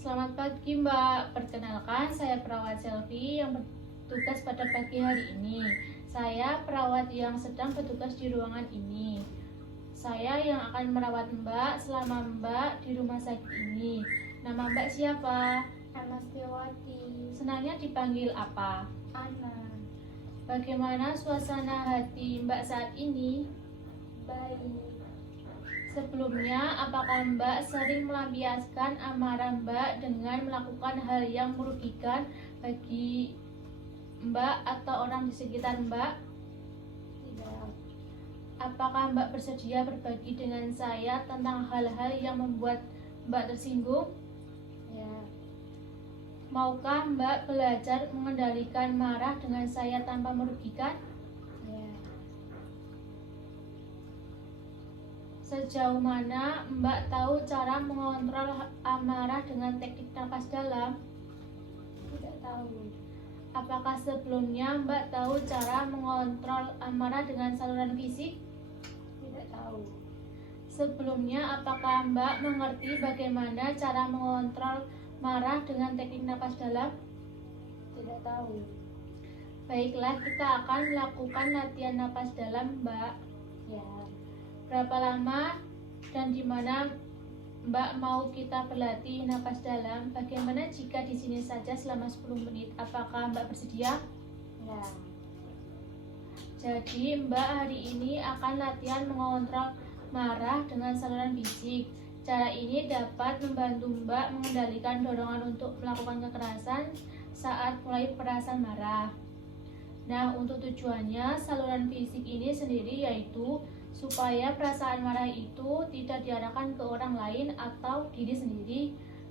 Selamat pagi Mbak, perkenalkan saya perawat Selvi yang bertugas pada pagi hari ini. Saya perawat yang sedang bertugas di ruangan ini. Saya yang akan merawat Mbak selama Mbak di rumah sakit ini. Nama Mbak siapa? Ana Setiawati. Senangnya dipanggil apa? Ana. Bagaimana suasana hati Mbak saat ini? Baik. Sebelumnya, apakah Mbak sering melampiaskan amarah Mbak dengan melakukan hal yang merugikan bagi Mbak atau orang di sekitar Mbak? Tidak. Apakah Mbak bersedia berbagi dengan saya tentang hal-hal yang membuat Mbak tersinggung? Ya. Maukah Mbak belajar mengendalikan marah dengan saya tanpa merugikan? Ya. Sejauh mana Mbak tahu cara mengontrol amarah dengan teknik napas dalam? Tidak tahu. Apakah sebelumnya Mbak tahu cara mengontrol amarah dengan saluran fisik? Tidak tahu. Sebelumnya, apakah Mbak mengerti bagaimana cara mengontrol marah dengan teknik napas dalam? Tidak tahu. Baiklah, kita akan melakukan latihan napas dalam, Mbak. Ya. Berapa lama dan di mana Mbak mau kita berlatih napas dalam? Bagaimana jika di sini saja selama 10 menit? Apakah Mbak bersedia? Ya. Jadi Mbak hari ini akan latihan mengontrol marah dengan saluran fisik. Cara ini dapat membantu Mbak mengendalikan dorongan untuk melakukan kekerasan saat mulai perasaan marah. Nah, untuk tujuannya saluran fisik ini sendiri yaitu supaya perasaan marah itu tidak diarahkan ke orang lain atau diri sendiri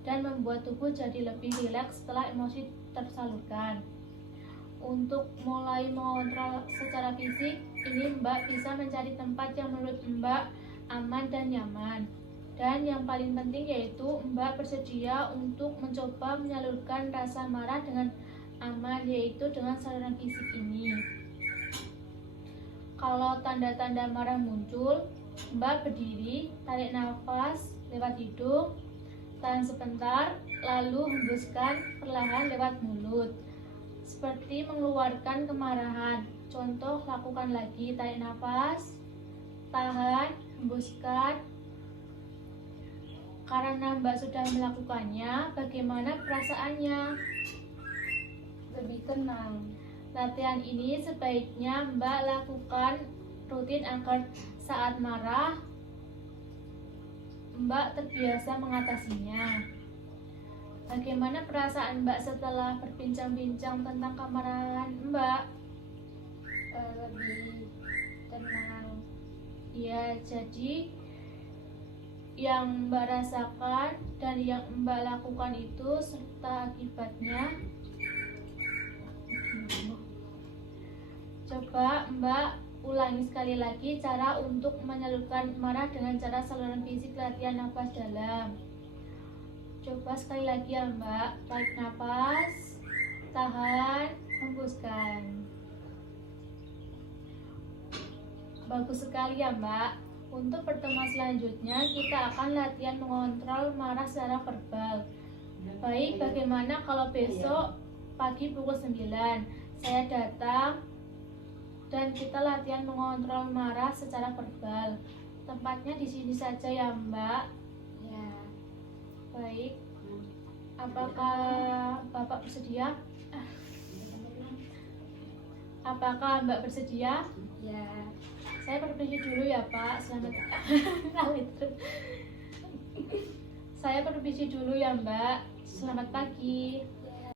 dan membuat tubuh jadi lebih rileks setelah emosi tersalurkan. Untuk mulai mengontrol secara fisik, ini Mbak bisa mencari tempat yang menurut Mbak aman dan nyaman. Dan yang paling penting yaitu Mbak bersedia untuk mencoba menyalurkan rasa marah dengan aman, yaitu dengan saluran fisik ini. Kalau tanda-tanda marah muncul, Mbak berdiri, tarik nafas lewat hidung, tahan sebentar, lalu hembuskan perlahan lewat mulut. Seperti mengeluarkan kemarahan. Contoh, lakukan lagi, tarik nafas, tahan, hembuskan. Karena Mbak sudah melakukannya, bagaimana perasaannya? Lebih tenang. Latihan ini sebaiknya Mbak lakukan rutin agar saat marah Mbak terbiasa mengatasinya. Bagaimana perasaan Mbak setelah berbincang-bincang tentang kemarahan Mbak? Lebih tenang. Ya, jadi yang Mbak rasakan dan yang Mbak lakukan itu serta akibatnya. Coba Mbak ulangi sekali lagi cara untuk menyalurkan marah dengan cara saluran fisik latihan nafas dalam. Coba sekali lagi ya Mbak, tarik nafas, tahan, hembuskan. Bagus sekali ya Mbak. Untuk pertemuan selanjutnya kita akan latihan mengontrol marah secara verbal. Baik, bagaimana kalau besok pagi pukul 9 saya datang dan kita latihan mengontrol marah secara verbal. Tempatnya di sini saja ya Mbak. Ya. Baik. Apakah Bapak bersedia? Apakah Mbak bersedia? Ya. Saya permisi dulu ya Pak. Selamat. Saya permisi dulu ya Mbak. Selamat pagi.